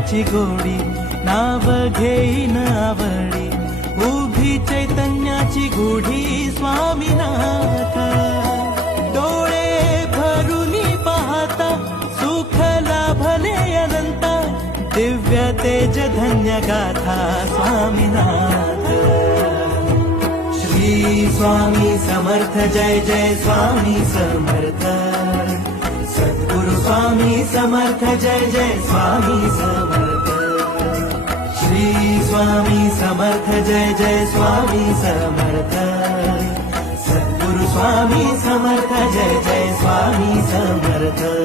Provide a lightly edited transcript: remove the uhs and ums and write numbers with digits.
चैतन्याची गोडी, नाव घेईन आवडी, उभी चैतन्याची गुढी स्वामीनाथ. डोळे भरूनी पाहता सुख लाभले अनंत, दिव्य तेज धन्य गाथा स्वामीनाथ. श्री स्वामी समर्थ जय जय स्वामी समर्थ. सद्गुरु स्वामी समर्थ जय जय स्वामी समर्थ. श्री स्वामी समर्थ जय जय स्वामी समर्थ. सद्गुरु स्वामी समर्थ जय जय स्वामी समर्थ.